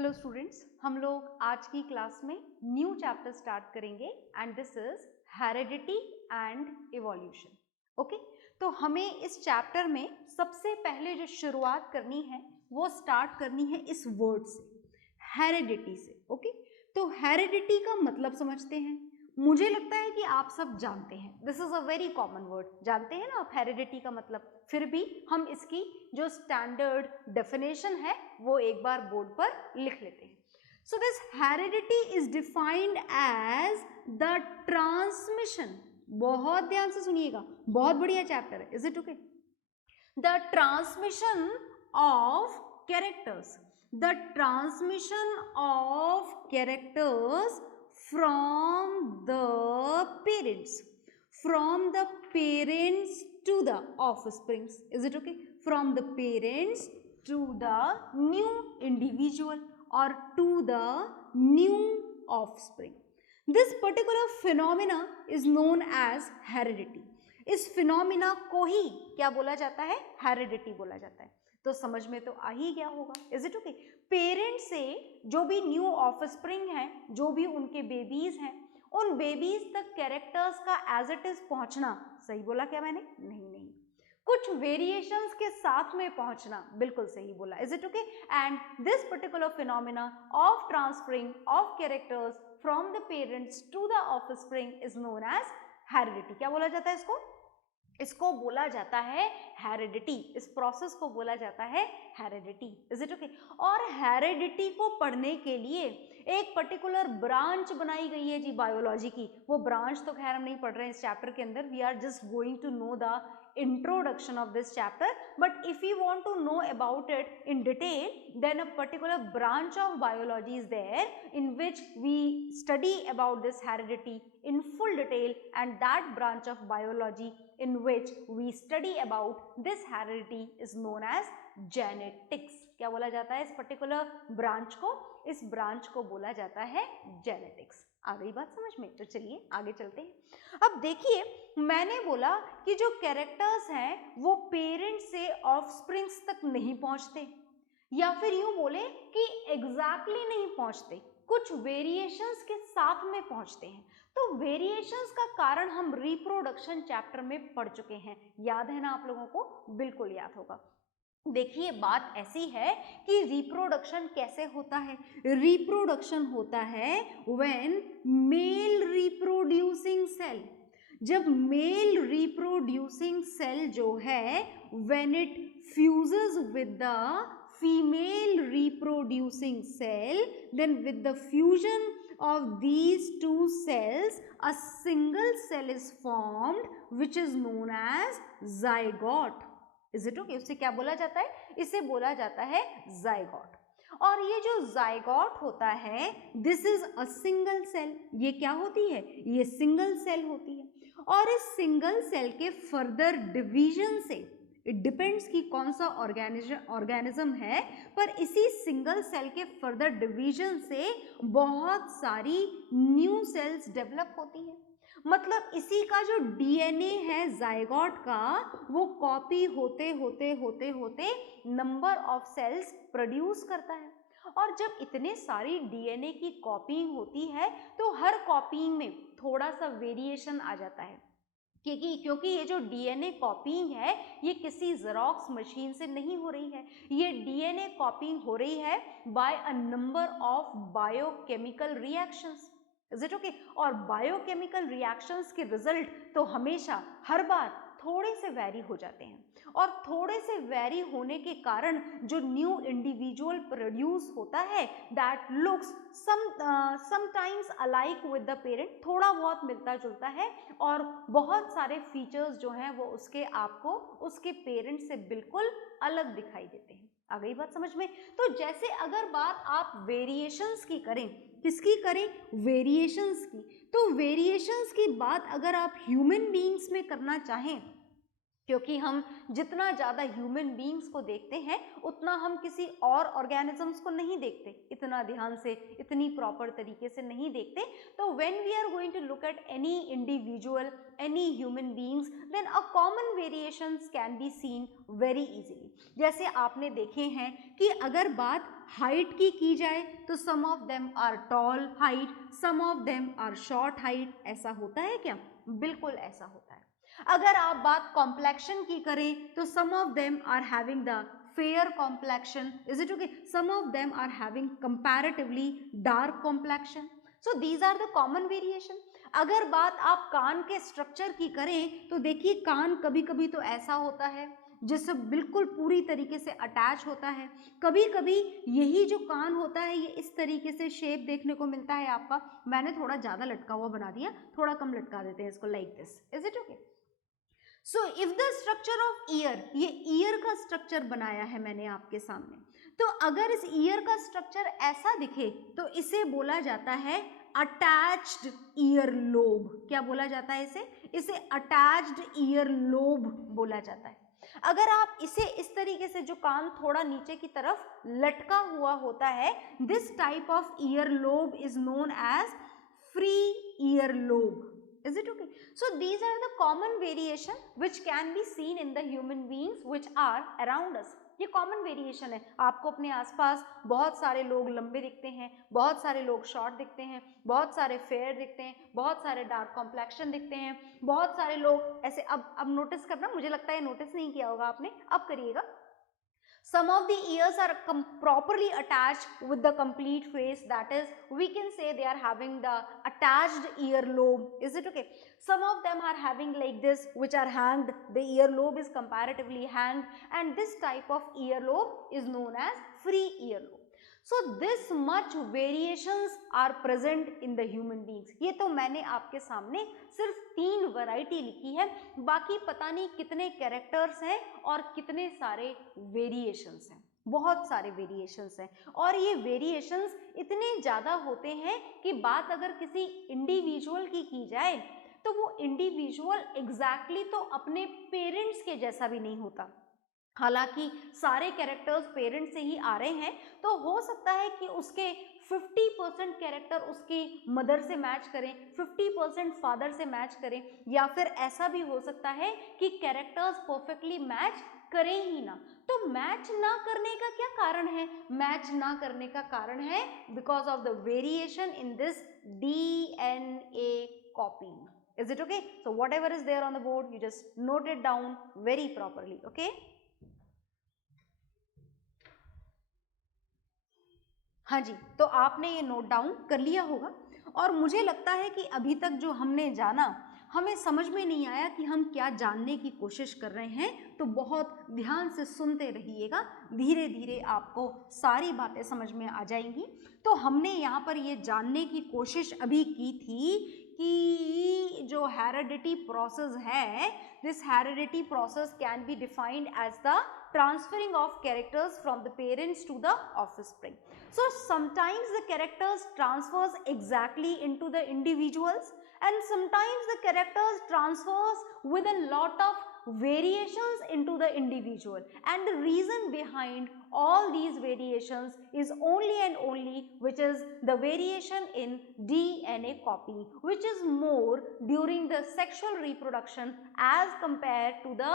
Hello students, हम लोग आज की क्लास में न्यू चैप्टर स्टार्ट करेंगे and this is heredity and evolution. Okay, तो हमें इस चैप्टर में सबसे पहले जो शुरुआत करनी है वो स्टार्ट करनी है इस वर्ड से, हेरिडिटी से। ओके, तो हेरिडिटी का मतलब समझते हैं। मुझे लगता है कि आप सब जानते हैं, this is a very common word, जानते हैं ना आप हेरिडिटी का मतलब। फिर भी हम इसकी जो स्टैंडर्ड डेफिनेशन है वो एक बार बोर्ड पर लिख लेते हैं। So this heredity is defined as the transmission, बहुत ध्यान से सुनिएगा, बहुत बढ़िया चैप्टर है, is it okay? The transmission of characters, the transmission of characters from the parents, from the parents to the offsprings, is it okay? From the parents to the new individual or to the new offspring. This particular phenomena is known as heredity. इस phenomena को ही क्या बोला जाता है? Heredity बोला जाता है। तो समझ में तो आ ही गया होगा, इज इट ओके? पेरेंट्स से जो भी न्यू ऑफस्प्रिंग है, जो भी उनके बेबीज हैं, उन बेबीज तक कैरेक्टर्स का एज इट इज पहुंचना, सही बोला क्या मैंने? नहीं, कुछ वेरिएशंस के साथ में पहुंचना, बिल्कुल सही बोला, is it okay? And this particular phenomena of transferring of characters from the parents to the offspring is known as heredity. क्या बोला जाता है इसको? इसको बोला जाता है हेरिडिटी। इस प्रोसेस को बोला जाता है हेरिडिटी, इज इट ओके? और हेरिडिटी को पढ़ने के लिए एक पर्टिकुलर ब्रांच बनाई गई है जी बायोलॉजी की। वो ब्रांच तो खैर हम नहीं पढ़ रहे हैं इस चैप्टर के अंदर, we are just going to know the introduction of this chapter, but if you want to know about it in detail, then a particular branch of biology is there in which we study about this heredity in full detail, and that branch of biology in which we study about this heredity is known as genetics. क्या बोला जाता है इस particular branch को? इस branch को बोला जाता है जेनेटिक्स। आ गई बात समझ में? तो चलिए आगे चलते हैं। अब देखिए, मैंने बोला कि जो कैरेक्टर्स हैं वो पेरेंट से ऑफस्प्रिंग्स तक नहीं पहुंचते, या फिर यूं बोले कि एग्जैक्टली नहीं पहुंचते, कुछ वेरिएशंस के साथ में पहुंचते हैं। तो वेरिएशंस का कारण हम रिप्रोडक्शन चैप्टर में पढ़ चुके हैं, याद है ना आप लोगों को? बिल्कुल याद होगा। देखिए, बात ऐसी है कि रिप्रोडक्शन कैसे होता है? रिप्रोडक्शन होता है व्हेन मेल रिप्रोड्यूसिंग सेल, जब मेल रिप्रोड्यूसिंग सेल जो है when it fuses with the female reproducing cell, then with the fusion of these two cells a single cell is formed which is known as zygote. Is it okay? उससे क्या बोला जाता है? इसे बोला जाता है जाइगोट। और ये जो जाइगोट होता है, this is a single cell. ये क्या होती है? ये सिंगल सेल होती है। और इस सिंगल सेल के फर्दर डिवीजन से, इट डिपेंड्स कि कौन सा ऑर्गेनिज्म है, पर इसी सिंगल सेल के फर्दर डिवीजन से बहुत सारी न्यू सेल्स डेवलप होती हैं। मतलब इसी का जो डीएनए है जाइगोट का, वो कॉपी होते होते होते होते नंबर ऑफ सेल्स प्रोड्यूस करता है। और जब इतने सारी डीएनए की कॉपिंग होती है तो हर कॉपिंग में थोड़ा सा वेरिएशन आ जाता है, क्योंकि ये जो डीएनए कॉपिंग है ये किसी जेरोक्स मशीन से नहीं हो रही है, ये डीएनए कॉपिंग हो रही है by a number of biochemical reactions, is it okay? और बायोकेमिकल रिएक्शंस के रिजल्ट तो हमेशा हर बार थोड़े से वेरी हो जाते हैं, और थोड़े से वेरी होने के कारण जो न्यू इंडिविजुअल प्रोड्यूस होता है that looks sometimes alike with the parent, थोड़ा बहुत मिलता जुलता है, और बहुत सारे फीचर्स जो हैं वो उसके आपको उसके पेरेंट से बिल्कुल अलग दिखाई देते हैं। आ गई बात समझ में? तो जैसे अगर बात आप वेरिएशंस की करें, किसकी करें? वेरिएशंस की। तो वेरिएशंस की बात अगर आप ह्यूमन बीइंग्स में करना चाहें, क्योंकि हम जितना ज़्यादा ह्यूमन बीइंग्स को देखते हैं उतना हम किसी और ऑर्गेनिजम्स को नहीं देखते, इतना ध्यान से, इतनी प्रॉपर तरीके से नहीं देखते। तो when we are going to look at any individual, any human beings, then a common variations can be seen very easily. जैसे आपने देखे हैं कि अगर बात हाइट की जाए तो some of them are tall height, some of them are short height, ऐसा होता है क्या? बिल्कुल ऐसा होता है। अगर आप बात कॉम्प्लेक्शन की करें तो some of them are having the fair complexion, is it okay? Some of them are having comparatively dark complexion. So these are the common variation. अगर बात आप कान के स्ट्रक्चर की करें तो देखिए कान कभी कभी तो ऐसा होता है जिससे बिल्कुल पूरी तरीके से अटैच होता है, कभी कभी यही जो कान होता है ये इस तरीके से शेप देखने को मिलता है आपका। मैंने थोड़ा ज़्यादा लटका हुआ बना दिया, थोड़ा कम लटका देते हैं इसको, like this, is it okay? So if the structure of year, ये ईयर का स्ट्रक्चर बनाया है मैंने आपके सामने, तो अगर इस ईयर का स्ट्रक्चर ऐसा दिखे तो इसे बोला जाता है अटैच्ड ईयर लोब। क्या बोला जाता है इसे अटैच्ड ईयर लोब बोला जाता है। अगर आप इसे इस तरीके से, जो कान थोड़ा नीचे की तरफ लटका हुआ होता है, this type of ear lobe is known as free ear lobe. Is it okay? So these are the common variation which can be seen in the human beings which are around us. ये common variation है। आपको अपने आसपास बहुत सारे लोग लंबे दिखते हैं, बहुत सारे लोग शॉर्ट दिखते हैं, बहुत सारे फेयर दिखते हैं, बहुत सारे डार्क कॉम्प्लेक्शन दिखते हैं, बहुत सारे लोग ऐसे। अब नोटिस करना, मुझे लगता है नोटिस नहीं किया होगा आपने, अब करिएगा। Some of the ears are properly attached with the complete face, that is we can say they are having the attached earlobe, is it okay? Some of them are having like this, which are hanged, the earlobe is comparatively hanged, and this type of earlobe is known as free earlobe. So this much variations are present in the human beings. ये तो मैंने आपके सामने सिर्फ 3 variety लिखी है, बाकी पता नहीं कितने कैरेक्टर्स हैं और कितने सारे वेरिएशंस हैं, बहुत सारे वेरिएशंस हैं। और ये वेरिएशंस इतने ज़्यादा होते हैं कि बात अगर किसी इंडिविजुअल की जाए तो वो इंडिविजुअल एग्जैक्टली तो अपने पेरेंट्स के जैसा भी नहीं होता। हालांकि सारे कैरेक्टर्स पेरेंट्स से ही आ रहे हैं, तो हो सकता है कि उसके 50% कैरेक्टर उसकी मदर से मैच करें, 50% फादर से मैच करें, या फिर ऐसा भी हो सकता है कि कैरेक्टर्स परफेक्टली मैच करें ही ना। तो मैच ना करने का क्या कारण है? मैच ना करने का कारण है because of the variation in this DNA copying. Is it okay? So whatever is there on the board, you just note it down very properly. Okay? हाँ जी, तो आपने ये नोट डाउन कर लिया होगा। और मुझे लगता है कि अभी तक जो हमने जाना, हमें समझ में नहीं आया कि हम क्या जानने की कोशिश कर रहे हैं, तो बहुत ध्यान से सुनते रहिएगा, धीरे धीरे आपको सारी बातें समझ में आ जाएंगी। तो हमने यहाँ पर ये जानने की कोशिश अभी की थी कि जो हेरिडिटी प्रोसेस है, this heredity process can be defined as the transferring of characters from the parents to the offspring. So sometimes the characters transfers exactly into the individuals, and sometimes the characters transfers with a lot of variations into the individual, and the reason behind all these variations is only and only which is the variation in DNA copying, which is more during the sexual reproduction as compared to the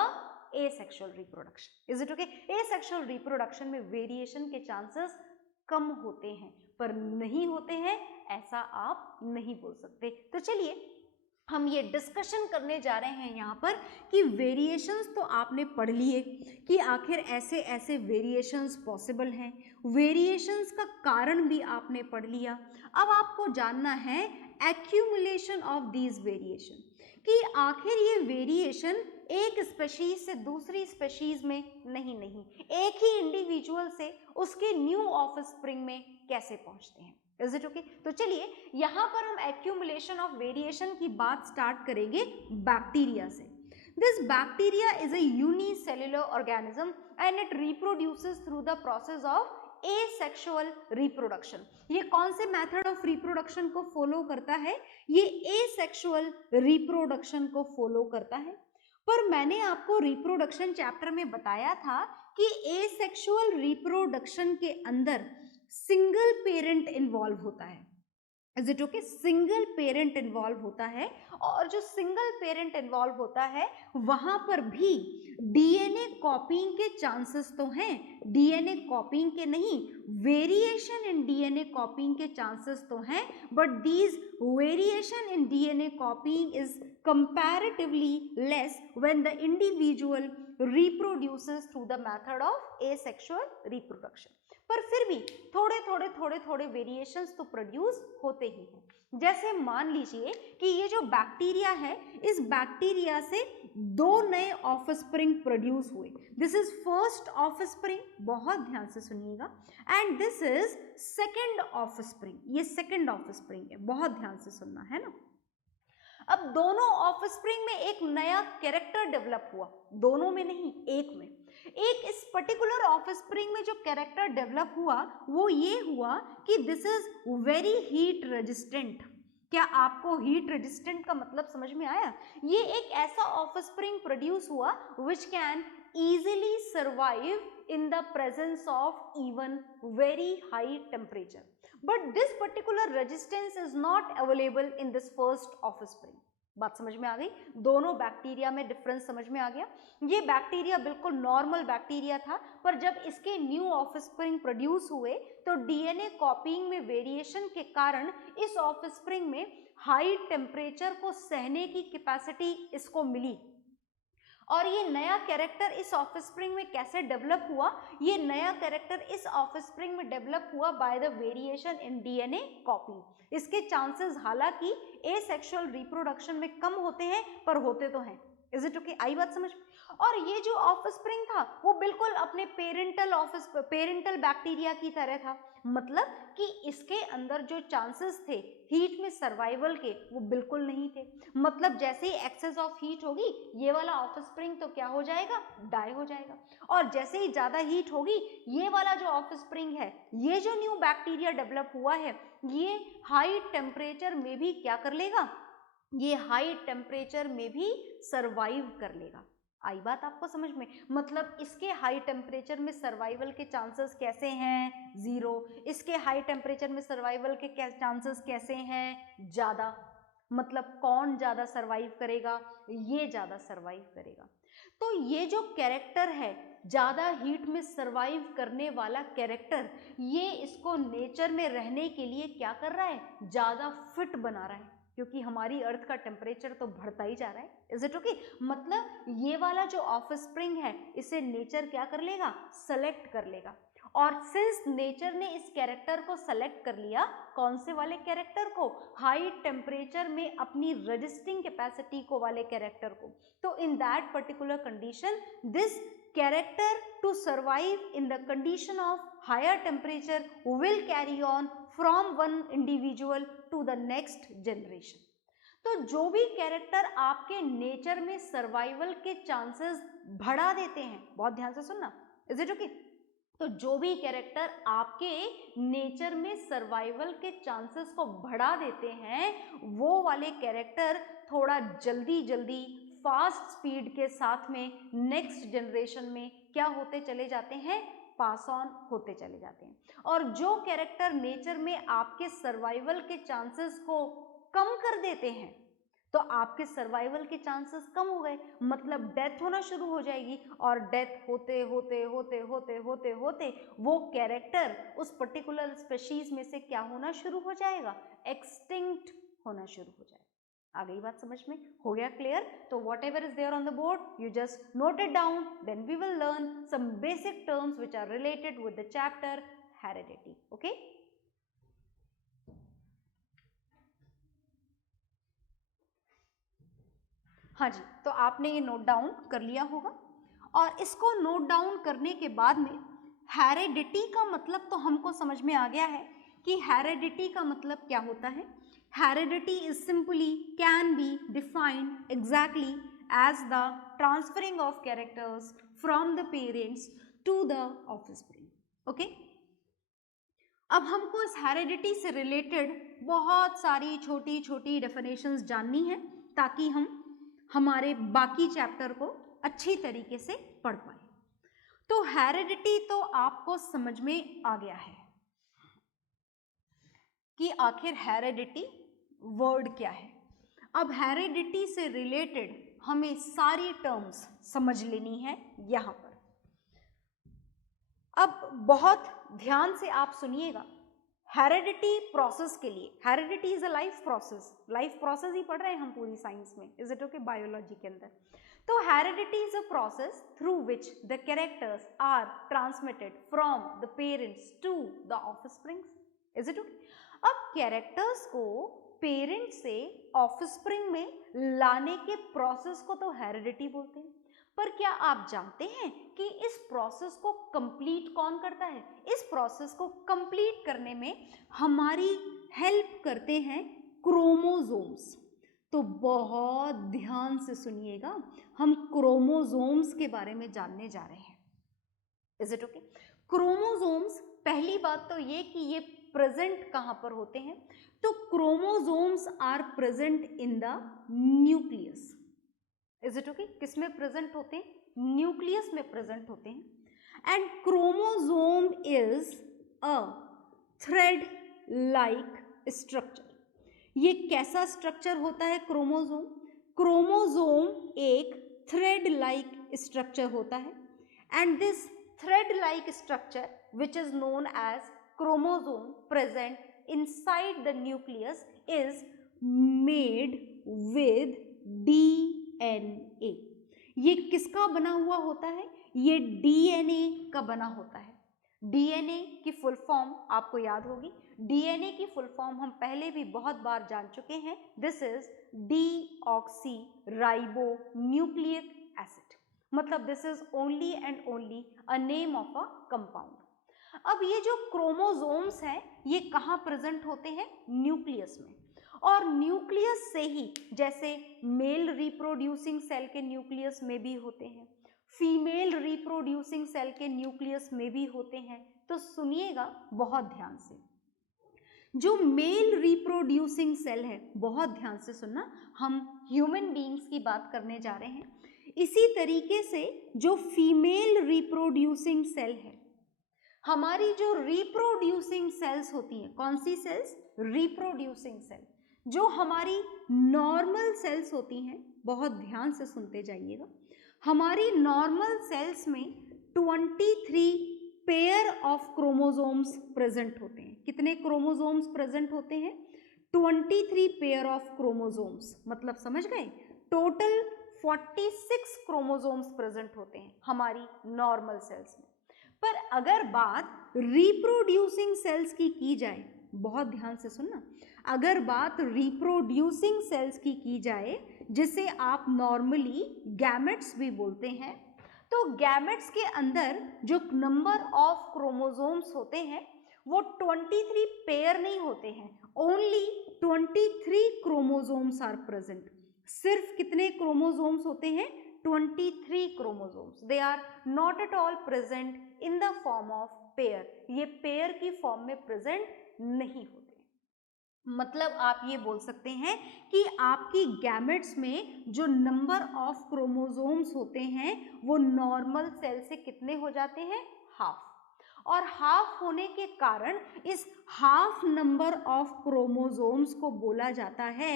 asexual reproduction. Is it okay? Asexual reproduction में variation के chances कम होते हैं, पर नहीं होते हैं ऐसा आप नहीं बोल सकते। तो चलिए हम ये डिस्कशन करने जा रहे हैं यहाँ पर कि वेरिएशंस तो आपने पढ़ लिए कि आखिर ऐसे ऐसे वेरिएशंस पॉसिबल हैं, वेरिएशंस का कारण भी आपने पढ़ लिया। अब आपको जानना है एक्यूमुलेशन ऑफ दीज वेरिएशन, कि आखिर ये वेरिएशन एक स्पेशीज से दूसरी स्पेशीज में नहीं, एक ही इंडिविजुअल से उसके न्यू ऑफस्प्रिंग में कैसे पहुंचते हैं। Is it okay? तो चलिए यहाँ पर हम एक्यूमुलेशन ऑफ वेरिएशन की बात स्टार्ट करेंगे बैक्टीरिया से। This bacteria is a unicellular organism and it reproduces through the process of asexual reproduction. ये कौन से मेथड ऑफ रिप्रोडक्शन को फॉलो करता है? ये एसेक्सुअल रिप्रोडक्शन को फॉलो करता है। पर मैंने आपको रिप्रोडक्शन चैप्टर में बताया था कि एसेक्सुअल रिप्रोडक्शन के अंदर सिंगल पेरेंट इन्वॉल्व होता है। Is it okay? Single parent involve होता है, और जो सिंगल पेरेंट इन्वॉल्व होता है वहां पर भी डीएनए कॉपिंग के चांसेस तो हैं, डीएनए कॉपिंग के नहीं, वेरिएशन इन डीएनए कॉपिंग के चांसेस तो हैं, but these variation in DNA कॉपिंग is comparatively less when the individual reproduces through the method of asexual reproduction. पर फिर भी थोड़े थोड़े वेरिएशंस तो प्रोड्यूस होते ही हैं। जैसे मान लीजिए कि ये जो बैक्टीरिया है, इस बैक्टीरिया से 2 नए ऑफस्प्रिंग प्रोड्यूस हुए। दिस इज फर्स्ट ऑफस्प्रिंग, बहुत ध्यान से सुनिएगा, and this is second offspring, ये सेकेंड ऑफस्प्रिंग है, बहुत ध्यान से सुनना है ना। अब दोनों ऑफस्प्रिंग में एक नया कैरेक्टर डेवलप हुआ, दोनों में नहीं, एक में। एक इस पर्टिकुलर ऑफस्प्रिंग में जो कैरेक्टर डेवलप हुआ वो ये हुआ कि this is very heat resistant. क्या आपको हीट रेजिस्टेंट का मतलब समझ में आया? ये एक ऐसा ऑफस्प्रिंग प्रोड्यूस हुआ which can easily survive in the presence of even very high temperature, but this particular resistance is not available in this first offspring. बात समझ में आ गई? दोनों बैक्टीरिया में डिफरेंस समझ में आ गया। ये बैक्टीरिया बिल्कुल नॉर्मल बैक्टीरिया था, पर जब इसके न्यू ऑफस्प्रिंग प्रोड्यूस हुए तो डीएनए कॉपिंग में वेरिएशन के कारण इस ऑफस्प्रिंग में हाई टेम्परेचर को सहने की कैपेसिटी इसको मिली, और ये नया कैरेक्टर इस ऑफस्प्रिंग में कैसे डेवलप हुआ? ये नया कैरेक्टर इस ऑफस्प्रिंग में डेवलप हुआ by the variation in DNA copy. इसके चांसेस हालांकि एसेक्सुअल रिप्रोडक्शन में कम होते हैं, पर होते तो हैं। Is it okay? आई बात समझ में? और ये जो ऑफस्प्रिंग था वो बिल्कुल अपने पेरेंटल बैक्टीरिया की तरह था, मतलब कि इसके अंदर जो चांसेस थे हीट में सर्वाइवल के वो बिल्कुल नहीं थे। मतलब जैसे ही एक्सेस ऑफ हीट होगी ये वाला ऑफस्प्रिंग तो क्या हो जाएगा? डाई हो जाएगा, और जैसे ही ज्यादा हीट होगी ये वाला जो ऑफस्प्रिंग है, ये जो न्यू बैक्टीरिया डेवलप हुआ है, ये हाई टेम्परेचर में भी क्या कर लेगा? ये हाई टेम्परेचर में भी सर्वाइव कर लेगा। आई बात आपको समझ में? मतलब इसके हाई टेम्परेचर में सर्वाइवल के चांसेस कैसे हैं? 0। इसके हाई टेम्परेचर में सर्वाइवल के चांसेस कैसे हैं? ज्यादा। मतलब कौन ज्यादा सर्वाइव करेगा? ये ज्यादा सर्वाइव करेगा। तो ये जो कैरेक्टर है ज्यादा हीट में सर्वाइव करने वाला कैरेक्टर, ये इसको नेचर में रहने के लिए क्या कर रहा है? ज्यादा फिट बना रहा है, क्योंकि हमारी अर्थ का टेम्परेचर तो बढ़ता ही जा रहा है। Is it okay? मतलब ये वाला जो ऑफस्प्रिंग है इसे नेचर क्या कर लेगा? सेलेक्ट कर लेगा। और सिंस नेचर ने इस कैरेक्टर को सेलेक्ट कर लिया, कौन से वाले कैरेक्टर को? हाई टेम्परेचर में अपनी रजिस्टिंग कैपेसिटी को वाले कैरेक्टर को। तो in that particular condition this character to survive in the condition of higher temperature will carry on from one individual to the next generation. तो जो भी कैरेक्टर आपके नेचर में सर्वाइवल के चांसेस बढ़ा देते हैं, बहुत ध्यान से सुनना, इज इट ओके? तो जो भी कैरेक्टर आपके नेचर में सर्वाइवल के चांसेस को बढ़ा देते हैं, वो वाले कैरेक्टर थोड़ा जल्दी फास्ट स्पीड के साथ में नेक्स्ट जनरेशन में क्या होते चले जाते हैं? पास ऑन होते चले जाते हैं। और जो कैरेक्टर नेचर में आपके सर्वाइवल के चांसेस को कम कर देते हैं, तो आपके सर्वाइवल के चांसेस कम हो गए, मतलब डेथ होना शुरू हो जाएगी, और डेथ होते होते होते होते होते होते वो कैरेक्टर उस पर्टिकुलर स्पीशीज में से क्या होना शुरू हो जाएगा? एक्सटिंक्ट होना शुरू हो जाएगा। आ गई बात समझ में? हो गया क्लियर? तो whatever is there on the board you just note it down, then we will learn some basic terms which are related with the chapter heredity. Okay? हाँ जी, तो आपने ये नोट डाउन कर लिया होगा, और इसको नोट डाउन करने के बाद में हेरिडिटी का मतलब तो हमको समझ में आ गया है कि हेरिडिटी का मतलब क्या होता है। Heredity is simply can be defined exactly as the transferring of characters from the parents to the offspring. Okay? अब हमको इस हेरिडिटी से रिलेटेड बहुत सारी छोटी छोटी डेफिनेशंस जाननी है, ताकि हम हमारे बाकी चैप्टर को अच्छी तरीके से पढ़ पाए। तो हेरिडिटी तो आपको समझ में आ गया है कि कि आखिर हेरेडिटी वर्ड क्या है। अब हेरेडिटी से रिलेटेड हमें सारी टर्म्स समझ लेनी है यहाँ पर। अब बहुत ध्यान से आप सुनिएगा, हेरेडिटी प्रोसेस के लिए, heredity is a life process ही पढ़ रहे हैं हम पूरी साइंस में, इज इट ओके, बायोलॉजी के अंदर। तो heredity is a process through which the characters are transmitted from the parents to the offsprings, is it okay. अब कैरेक्टर्स को पेरेंट से ऑफस्प्रिंग में लाने के प्रोसेस को तो हेरेडिटी बोलते हैं, पर क्या आप जानते हैं कि इस प्रोसेस को कंप्लीट कौन करता है? इस प्रोसेस को कंप्लीट करने में हमारी हेल्प करते हैं क्रोमोसोम्स। तो बहुत ध्यान से सुनिएगा, हम क्रोमोसोम्स के बारे में जानने जा रहे हैं, इज इट ओके। क्रोमोसोम्स, पहली बात तो ये कि ये प्रेजेंट कहां पर होते हैं? तो chromosomes are present in the nucleus, is it okay. किसमें प्रेजेंट होते हैं? न्यूक्लियस में प्रेजेंट होते हैं। And chromosome is a thread like structure. ये कैसा स्ट्रक्चर होता है क्रोमोसोम? क्रोमोसोम एक थ्रेड लाइक स्ट्रक्चर होता है, and this thread like structure which is known as chromosome present inside the nucleus is made with DNA. ये किसका बना हुआ होता है? ये डीएनए का बना होता है। डीएनए की फुल फॉर्म आपको याद होगी, डीएनए की फुल फॉर्म हम पहले भी बहुत बार जान चुके हैं, this is deoxyribonucleic acid, मतलब this is only and only a name of a compound. अब ये जो क्रोमोसोम्स हैं ये कहाँ प्रेजेंट होते हैं? न्यूक्लियस में। और न्यूक्लियस से ही, जैसे मेल रिप्रोड्यूसिंग सेल के न्यूक्लियस में भी होते हैं, फीमेल रिप्रोड्यूसिंग सेल के न्यूक्लियस में भी होते हैं। तो सुनिएगा बहुत ध्यान से, जो मेल रिप्रोड्यूसिंग सेल है, बहुत ध्यान से सुनना, हम ह्यूमन बीइंग्स की बात करने जा रहे हैं। इसी तरीके से जो फीमेल रिप्रोड्यूसिंग सेल है, हमारी जो रिप्रोड्यूसिंग सेल्स होती हैं, कौन सी सेल्स? Reproducing cell. जो हमारी नॉर्मल सेल्स होती हैं, बहुत ध्यान से सुनते जाइएगा, हमारी नॉर्मल सेल्स में 23 पेयर ऑफ क्रोमोसोम्स प्रेजेंट होते हैं। कितने क्रोमोसोम्स प्रेजेंट होते हैं? 23 पेयर ऑफ क्रोमोसोम्स, मतलब समझ गए, टोटल 46 क्रोमोसोम्स प्रेजेंट होते हैं हमारी नॉर्मल सेल्स में। पर अगर बात रिप्रोड्यूसिंग सेल्स की जाए, बहुत ध्यान से सुनना, अगर बात रिप्रोड्यूसिंग सेल्स की जाए, जिसे आप नॉर्मली गैमेट्स भी बोलते हैं, तो गैमेट्स के अंदर जो नंबर ऑफ क्रोमोसोम्स होते हैं वो 23 पेयर नहीं होते हैं, ओनली 23 क्रोमोसोम्स आर प्रेजेंट। सिर्फ कितने क्रोमोसोम्स होते हैं? 23 chromosomes. They are not at all present in the form of pair, ये पेयर की फॉर्म में प्रेजेंट नहीं होते। मतलब आप ये बोल सकते हैं कि आपकी गैमेट्स में जो नंबर ऑफ क्रोमोसोम्स होते हैं वो नॉर्मल सेल से कितने हो जाते हैं? हाफ। और हाफ होने के कारण इस हाफ नंबर ऑफ क्रोमोसोम्स को बोला जाता है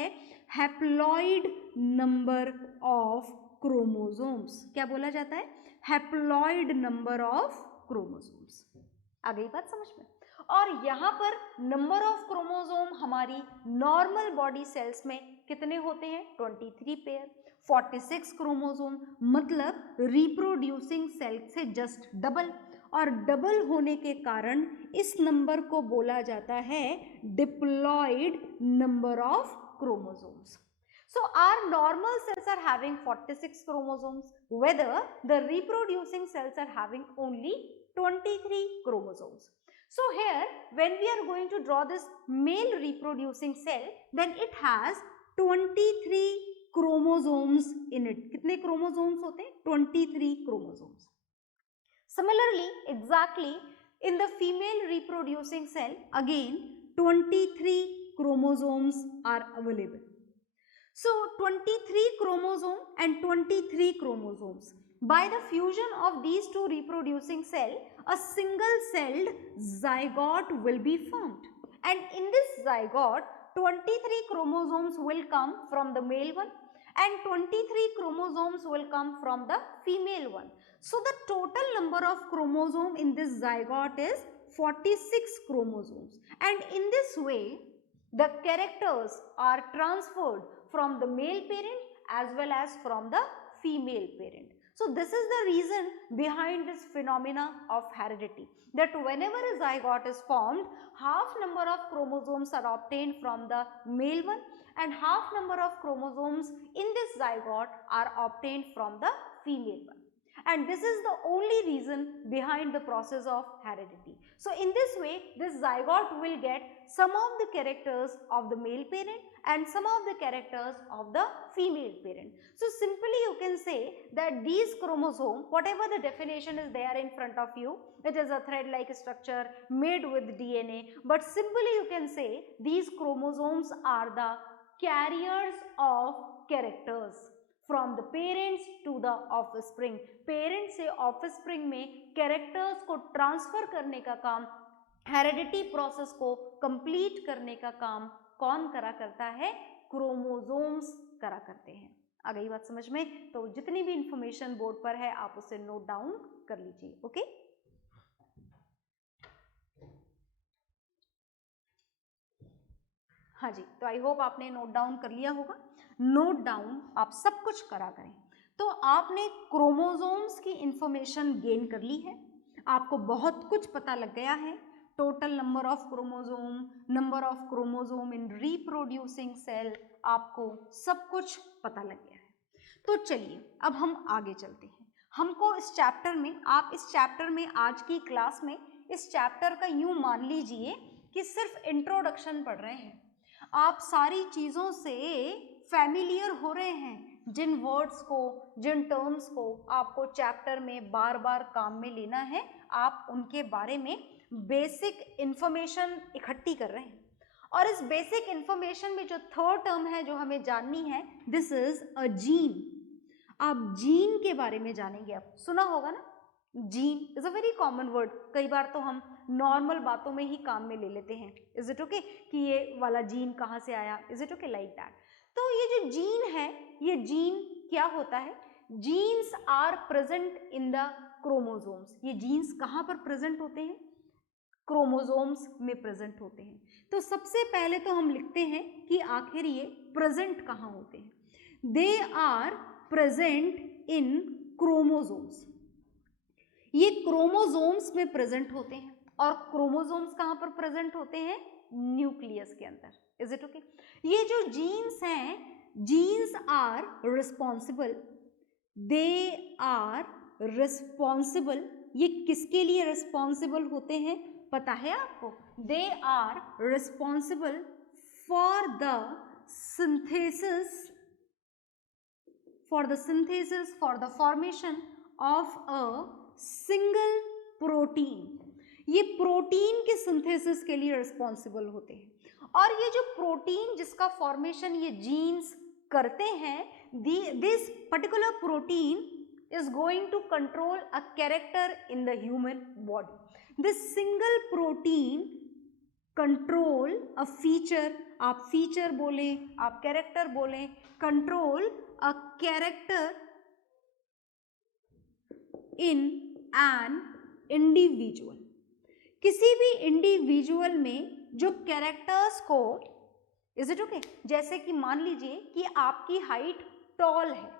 हैप्लॉइड नंबर ऑफ क्रोमोसोम्स। क्या बोला जाता है? Haploid number of chromosomes. आ गई बात समझ में? और यहाँ पर नंबर ऑफ क्रोमोसोम हमारी नॉर्मल बॉडी सेल्स में कितने होते हैं? 23 पेयर, 46 क्रोमोसोम, मतलब रिप्रोड्यूसिंग सेल से जस्ट डबल। और डबल होने के कारण इस नंबर को बोला जाता है diploid number of chromosomes. So our normal cells are having 46 chromosomes, whether the reproducing cells are having only 23 chromosomes. So here when we are going to draw this male reproducing cell, then it has 23 chromosomes in it. कितने chromosomes होते हैं? 23 chromosomes. Similarly, exactly in the female reproducing cell, again 23 chromosomes are available. So 23 chromosome and 23 chromosomes. By the fusion of these two reproducing cell, a single celled zygote will be formed. and in this zygote 23 chromosomes will come from the male one and 23 chromosomes will come from the female one. So the total number of chromosome in this zygote is 46 chromosomes, and in this way the characters are transferred from the male parent as well as from the female parent. So this is the reason behind this phenomena of heredity, that whenever a zygote is formed, half number of chromosomes are obtained from the male one and half number of chromosomes in this zygote are obtained from the female one. And this is the only reason behind the process of heredity. So in this way, this zygote will get some of the characters of the male parent and some of the characters of the female parent. So simply you can say that these chromosomes, whatever the definition is there in front of you, it is a thread-like structure made with DNA, but simply you can say these chromosomes are the carriers of characters from the parents to the offspring. Parent से offspring में characters को transfer करने का काम, heredity process को complete करने का काम कौन करा करता है? क्रोमोसोम्स करा करते हैं। आ गई बात समझ में? तो जितनी भी इंफॉर्मेशन बोर्ड पर है आप उसे नोट डाउन कर लीजिए। ओके, हाँ जी, तो आई होप आपने नोट डाउन कर लिया होगा। नोट डाउन आप सब कुछ करा करें। तो आपने क्रोमोसोम्स की इंफॉर्मेशन गेन कर ली है, आपको बहुत कुछ पता लग गया है। Total number of chromosome, number of chromosome in reproducing cell, आपको सब कुछ पता लग गया है। तो चलिए अब हम आगे चलते हैं। हमको इस चैप्टर में, आप इस चैप्टर में आज की क्लास में इस चैप्टर का यूं मान लीजिए कि सिर्फ इंट्रोडक्शन पढ़ रहे हैं। आप सारी चीज़ों से फैमिलियर हो रहे हैं, जिन वर्ड्स को, जिन टर्म्स को आपको चैप्टर में बार बार काम में लेना है, आप उनके बारे में बेसिक इंफॉर्मेशन इकट्ठी कर रहे हैं। और इस बेसिक इंफॉर्मेशन में जो थर्ड टर्म है जो हमें जाननी है, दिस इज अ जीन। आप जीन के बारे में जानेंगे। आप सुना होगा ना, gene is a very common word. कई बार तो हम नॉर्मल बातों में ही काम में ले लेते हैं। इज इट ओके कि ये वाला जीन कहाँ से आया? Is it okay like that? तो ये जो जीन है, ये जीन क्या होता है? Genes are present in the chromosomes. ये जीन्स कहाँ पर प्रेजेंट होते हैं? क्रोमोसोम्स में प्रेजेंट होते हैं। तो सबसे पहले तो हम लिखते हैं कि आखिर ये प्रेजेंट कहाँ होते हैं। They are present in chromosomes. ये क्रोमोसोम्स में प्रेजेंट होते हैं। और क्रोमोसोम्स कहाँ पर प्रेजेंट होते हैं? न्यूक्लियस के अंदर। Is it okay? ये जो जीन्स हैं, genes are responsible, they are responsible. ये किसके लिए रिस्पॉन्सिबल होते हैं पता है आपको? They are responsible for the synthesis, for the formation of a single protein. ये प्रोटीन के सिंथेसिस के लिए रिस्पॉन्सिबल होते हैं। और ये जो प्रोटीन जिसका फॉर्मेशन ये जीन्स करते हैं, this particular protein is going to control a character in the human body. This single protein control a feature, आप feature बोलें, आप character बोलें, control a character in an individual. किसी भी इंडिविजुअल में जो कैरेक्टर्स को, इज इट ओके, जैसे कि मान लीजिए कि आपकी हाइट टॉल है,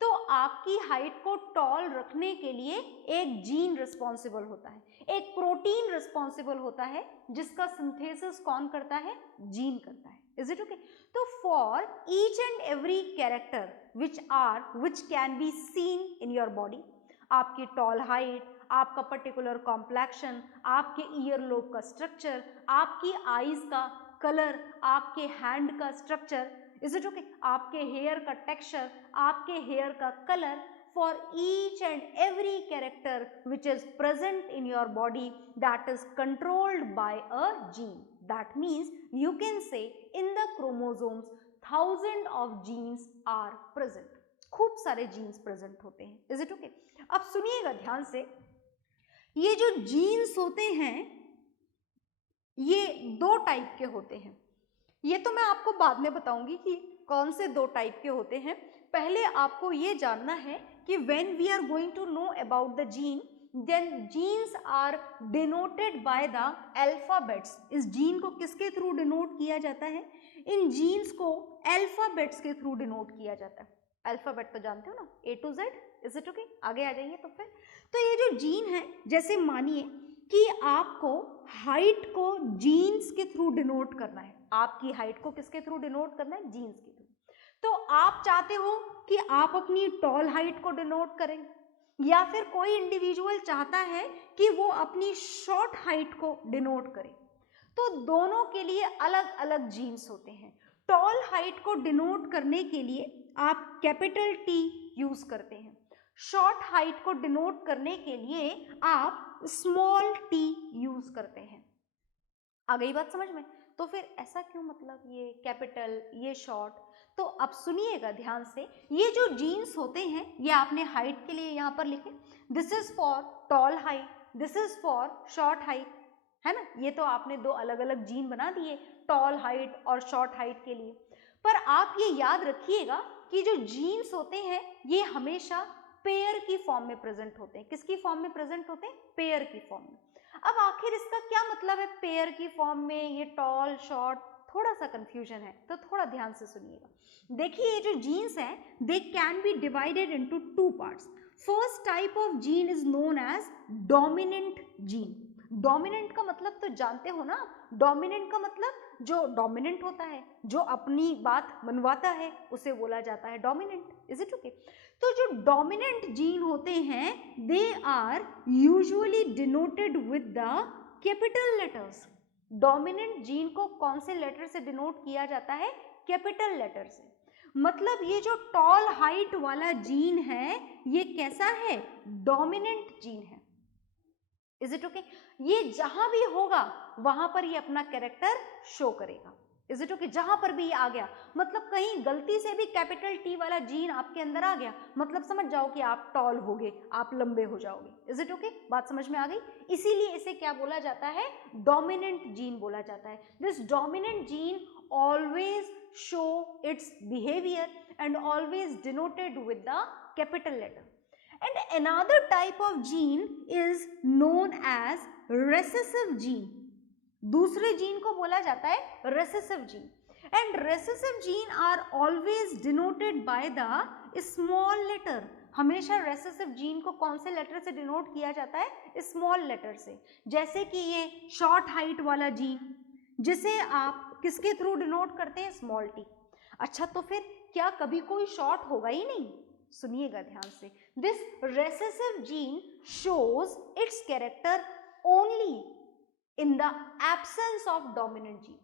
तो आपकी हाइट को टॉल रखने के लिए एक जीन रिस्पॉन्सिबल होता है, एक प्रोटीन रिस्पॉन्सिबल होता है, जिसका सिंथेसिस कौन करता है? जीन करता है। Is it okay? तो for each and every character which can be seen in your body, आपकी टॉल हाइट, आपका पर्टिकुलर कॉम्प्लेक्शन, आपके ईयर लोब का स्ट्रक्चर, आपकी आईज का कलर, आपके हैंड का स्ट्रक्चर, इज इट ओके, आपके हेयर का टेक्सचर, आपके हेयर का colour, for each and every character which is present in your body that is controlled by a gene. That means you can say in the chromosomes 1000 of genes are present. खूब सारे genes present होते हैं। Is it okay? अब सुनिएगा ध्यान से, ये जो जीन्स होते हैं, ये 2 टाइप के होते हैं। ये तो मैं आपको बाद में बताऊंगी कि कौन से 2 टाइप के होते हैं। पहले आपको ये जानना है कि when we are going to know about the gene, then genes are denoted by the alphabets. इस जीन को किसके थ्रू डिनोट किया जाता है? इन जीन्स को अल्फाबेट्स के थ्रू डिनोट किया जाता है। अल्फाबेट तो जानते हो ना, A to Z। Is it okay? आगे आ जाइए तो फिर। तो ये जो जीन है, जैसे मानिए कि आपको हाइट को जीन्स के थ्रू डिनोट करना है। आपकी हाइट को किसके थ्रू डिनोट करना है? जीन्स के थ्रू। तो आप चाहते हो कि आप अपनी टॉल हाइट को डिनोट करें, या फिर कोई इंडिविजुअल चाहता है कि वो अपनी शॉर्ट हाइट को डिनोट करे। तो दोनों के लिए अलग अलग जीन्स होते हैं। टॉल हाइट को डिनोट करने के लिए आप कैपिटल T यूज करते हैं। शॉर्ट हाइट को डिनोट करने के लिए आप स्मॉल t यूज करते हैं। आ गई बात समझ में? तो फिर ऐसा क्यों, मतलब ये कैपिटल, ये शॉर्ट? तो अब सुनिएगा ध्यान से। ये जो जीन्स होते हैं, ये आपने हाइट के लिए यहाँ पर लिखे, this is for tall height, this is for short height, है ना? ये तो आपने 2 अलग अलग जीन बना दिए, टॉल हाइट और शॉर्ट हाइट के लिए। पर आप ये याद रखिएगा कि जो जीन्स होते हैं ये हमेशा पेयर की फॉर्म में प्रेजेंट होते हैं। किसकी फॉर्म में प्रेजेंट होते हैं? पेयर की फॉर्म में। अब आखिर इसका क्या मतलब है पेयर की फॉर्म में, ये टॉल शॉर्ट? थोड़ा सा कंफ्यूजन है, तो थोड़ा ध्यान से सुनिएगा। देखिए, ये जो जीन्स है, they can be divided into 2 parts. First type of gene is known as dominant gene. Dominant का मतलब तो जानते हो ना? डोमिनेंट का मतलब जो डोमिनेंट होता है, जो अपनी बात मनवाता है, उसे बोला जाता है डोमिनेंट। Is it okay? तो जो डोमिनेंट जीन होते हैं, they are usually denoted with the capital letters. Dominant gene को कौन से लेटर से डिनोट किया जाता है? कैपिटल लेटर से। मतलब ये जो टॉल हाइट वाला जीन है, ये कैसा है? डोमिनेंट जीन है। Is it okay? ये जहां भी होगा वहां पर ये अपना कैरेक्टर शो करेगा। Is it okay? जहां पर भी ये आ गया, मतलब कहीं गलती से भी कैपिटल T वाला जीन आपके अंदर आ गया, मतलब समझ जाओ कि आप टॉल होगे, आप लंबे हो जाओगे। Is it okay? बात समझ में आ गई? इसीलिए इसे क्या बोला जाता है? डोमिनेंट जीन बोला जाता है। This dominant gene always show it's behaviour and always denoted with the capital letter. And another type of gene is known as recessive gene. दूसरे जीन को बोला जाता है recessive gene. And recessive gene are always denoted by the small letter. हमेशा recessive gene को कौन से letter से डिनोट किया जाता है? स्मॉल लेटर से। जैसे कि ये शॉर्ट हाइट वाला जीन, जिसे आप किसके थ्रू डिनोट करते हैं? Small t। अच्छा, तो फिर क्या कभी कोई शॉर्ट होगा ही नहीं? सुनिएगा ध्यान से। This recessive gene shows it's character only in the absence of dominant gene.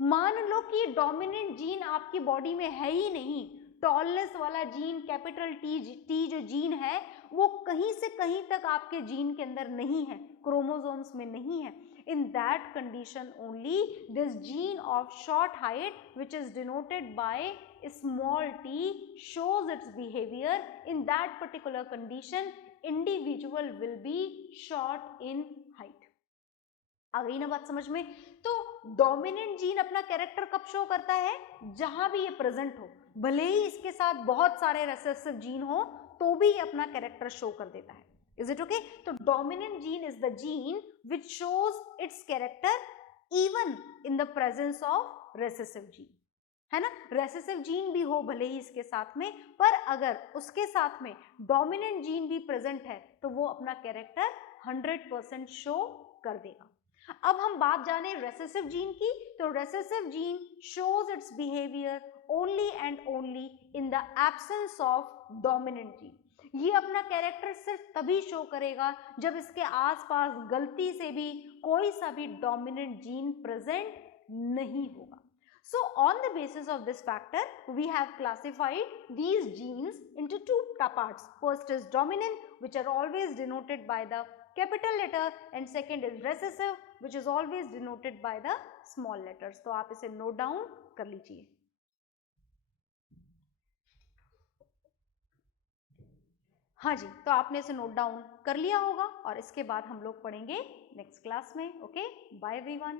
मान लो कि डोमिनेंट जीन आपकी बॉडी में है ही नहीं, टॉलनेस वाला जीन, कैपिटल T जो जीन है, वो कहीं से कहीं तक आपके जीन के अंदर नहीं है, क्रोमोसोम्स में नहीं है। In that condition only this gene of short height, which is denoted by small t, shows its behavior. In that particular condition individual will be short in height. आ गई ना बात समझ में? तो डोमिनेंट जीन अपना कैरेक्टर कब show करता है? जहां भी ये प्रेजेंट हो, भले ही इसके साथ बहुत सारे रेसेसिव जीन हो, तो भी ये अपना कैरेक्टर शो कर देता है। Is it okay? तो dominant gene is the gene which shows its character even in the presence of recessive gene, है ना? recessive gene भी हो भले ही इसके साथ में, पर अगर उसके साथ में dominant gene भी present है तो वो अपना कैरेक्टर 100% शो कर देगा। अब हम बात जाने recessive gene की, तो recessive gene shows its behavior only and only in the absence of dominant gene. ये अपना कैरेक्टर सिर्फ तभी शो करेगा जब इसके आसपास गलती से भी कोई सा भी डोमिनेंट जीन प्रेजेंट नहीं होगा। So on the basis of this factor, we have classified these genes into 2 parts. First is dominant, which are always denoted by the capital letter, and second is recessive, which is always denoted by the small letters. तो आप इसे note down कर लीजिए। हाँ जी, तो आपने इसे नोट डाउन कर लिया होगा और इसके बाद हम लोग पढ़ेंगे नेक्स्ट क्लास में। Okay, bye everyone.